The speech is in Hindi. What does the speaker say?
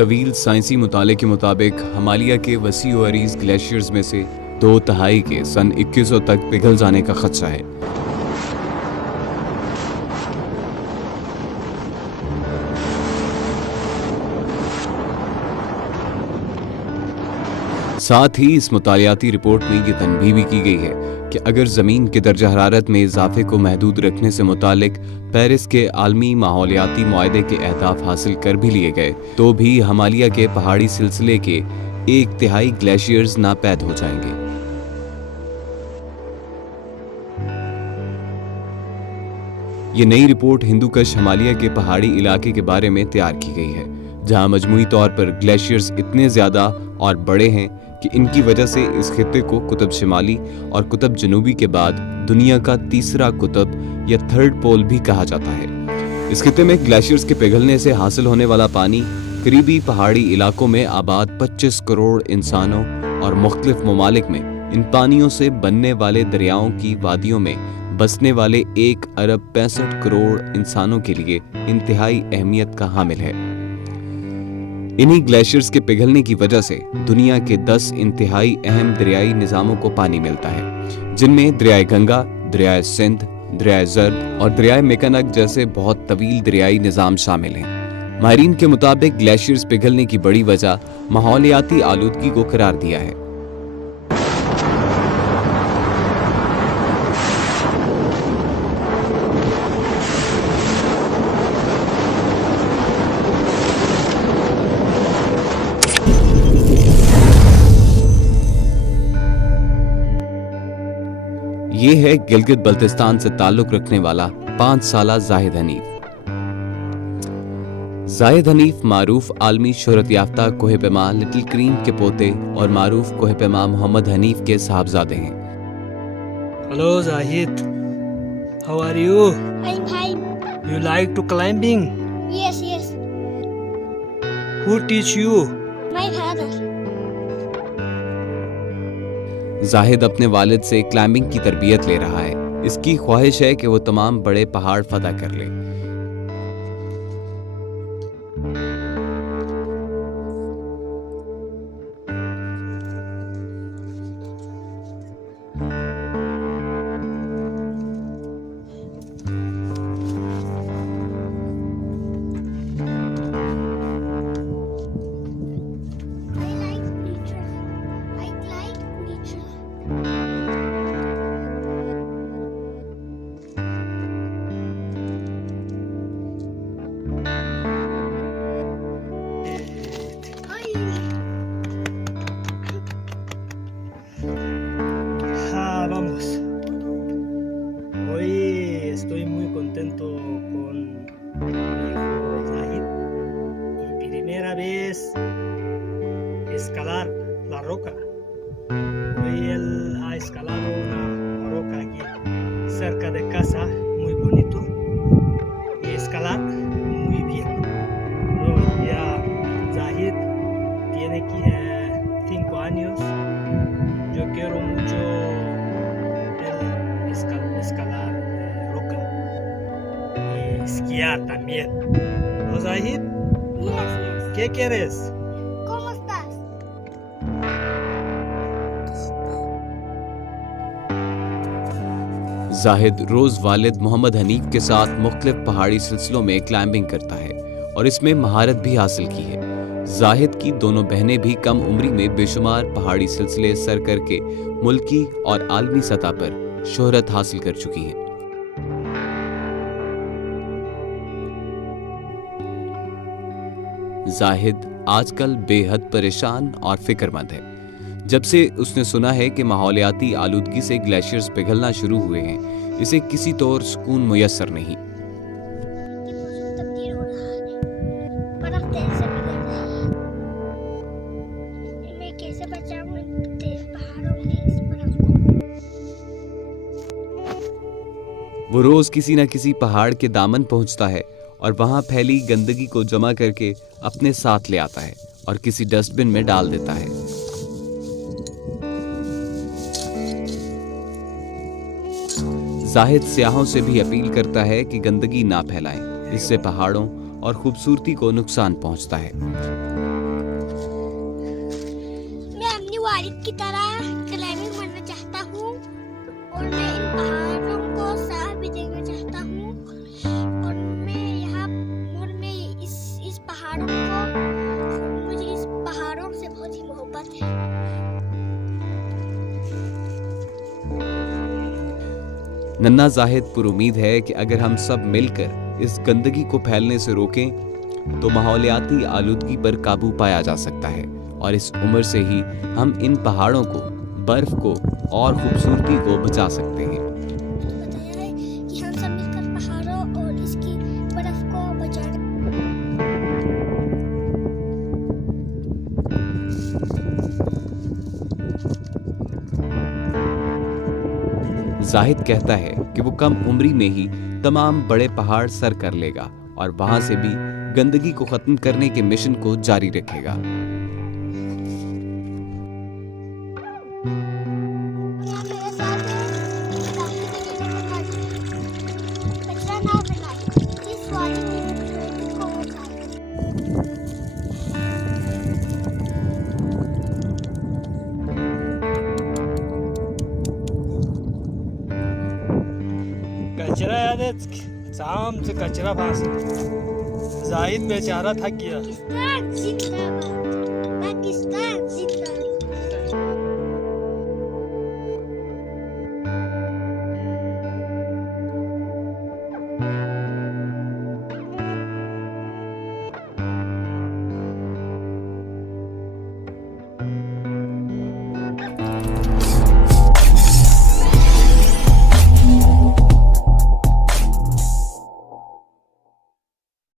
तवील साइंसी मुताले के मुताबिक हिमालय के वसी और अरीज ग्लेशियर्स में से 2/3 के सन 2100 तक पिघल जाने का खदशा है। साथ ही इस मुतालियाती रिपोर्ट में ये तनबीह भी की गई है कि अगर ज़मीन के दर्जा हरारत में इजाफे को महदूद रखने से मुतालिक पेरिस के आलमी माहौलियाती मुआहदे के अहदाफ हासिल कर भी लिए गए तो भी हिमालय के पहाड़ी सिलसिले के 1/3 ग्लेशियर्स नापैद हो जाएंगे। ये नई रिपोर्ट हिंदुकुश हिमालय के पहाड़ी इलाके के बारे में तैयार की गई है, जहां मजमूई तौर पर ग्लेशियर्स इतने ज्यादा और बड़े हैं कि इनकी वजह से इस खित्ते को कुतुब शिमाली और कुतुब जनूबी के बाद दुनिया का तीसरा कुतुब या थर्ड पोल भी कहा जाता है। इस खित्ते में ग्लेशियर्स के पिघलने से हासिल होने वाला पानी करीबी पहाड़ी इलाकों में आबाद 25 करोड़ इंसानों और मुख्तलिफ ममालिक में इन पानियों से बनने वाले दरियाओं की वादियों में बसने वाले 1 अरब 65 करोड़ इंसानों के लिए इंतहाई अहमियत का हामिल है। इन्हीं ग्लेशियर्स के पिघलने की वजह से दुनिया के 10 इंतहाई अहम दरियाई निजामों को पानी मिलता है, जिनमें दरियाए गंगा, दरियाए सिंध, दरियाए जर्द और दरियाए मेकनग जैसे बहुत तवील दरियाई निजाम शामिल हैं। माहिरीन के मुताबिक ग्लेशियर्स पिघलने की बड़ी वजह माहौलियाती आलूदगी को करार दिया है। ये है गिलगित बल्तिस्तान से ताल्लुक रखने वाला 5 साला जाहिद हनीफ। जाहिद हनीफ मारूफ आलमी शोहरत याफ्ता कोहे पैमा लिटिल क्रीम के पोते और मारूफ कोहे पैमा मोहम्मद हनीफ के साहबजादे हैं। Hello Zahid, how are you? I'm fine. You like to climbing? Yes, yes. Who teach you? My father. Zahid अपने वालिद से क्लाइंबिंग की तरबियत ले रहा है। इसकी ख्वाहिश है कि वो तमाम बड़े पहाड़ फतह कर ले। I like nature. I like nature. Vamos. Hoy estoy muy contento con mi hijo Zahid y primera vez escalar la roca. Hoy él ha escalado una roca aquí cerca de casa, muy bonito, y escalar muy bien. Luego ya Zahid tiene 5 años. Yo quiero mucho escalar roca y esquiar también. ¿No, Zahid? Yes, yes. ¿Qué quieres? ¿Cómo estás? Zahid रोज वालिद मोहम्मद हनीफ के साथ मुख्तलिफ पहाड़ी सिलसिलों में क्लाइंबिंग करता है और इसमें महारत भी हासिल की है। जाहिद की दोनों बहनें भी कम उम्री में बेशुमार पहाड़ी सिलसिले सर करके मुल्की और आलमी सतह पर शोहरत हासिल कर चुकी हैं। जाहिद आजकल बेहद परेशान और फिक्रमंद है। जब से उसने सुना है कि माहौलियाती आलूदगी से ग्लेशियर्स पिघलना शुरू हुए हैं, इसे किसी तौर सुकून मुयस्सर नहीं। मौसम तब्दील हो रहा है, बर्फ तेज से पिघल रही है। मैं कैसे बचाऊं इन तेज पहाड़ों में इस बर्फ को? वो रोज किसी न किसी पहाड़ के दामन पहुंचता है और वहां फैली गंदगी को जमा करके अपने साथ ले आता है और किसी डस्टबिन में डाल देता है। जाहिद सियाहों से भी अपील करता है कि गंदगी ना फैलाएं, इससे पहाड़ों और खूबसूरती को नुकसान पहुंचता है। जाहिद की तरह क्लाइंबिंग बनना चाहता हूँ और मैं इन पहाड़ों को साथ भी देखना चाहता हूँ और मैं इस पहाड़ों को मुझे इस पहाड़ों से बहुत ही मोहब्बत है। नन्ना जाहिद पुरुमीद है कि अगर हम सब मिलकर इस गंदगी को फैलने से रोकें तो माहौलियाती आलूदगी पर काबू पाया जा सकता है और इस उम्र से ही हम इन पहाड़ों को, बर्फ को और खूबसूरती को बचा सकते हैं। बताया है कि हम सब मिलकर पहाड़ों और इसकी बर्फ को बचाएं। जाहिद कहता है कि वो कम उम्री में ही तमाम बड़े पहाड़ सर कर लेगा और वहां से भी गंदगी को खत्म करने के मिशन को जारी रखेगा। मेरे साथ कचरा ना फैलाएं, जिस वाली को बचाएं। कचरा याद है, शाम से कचरा भास। जाहिद बेचारा थक गया। जिंदाबाद।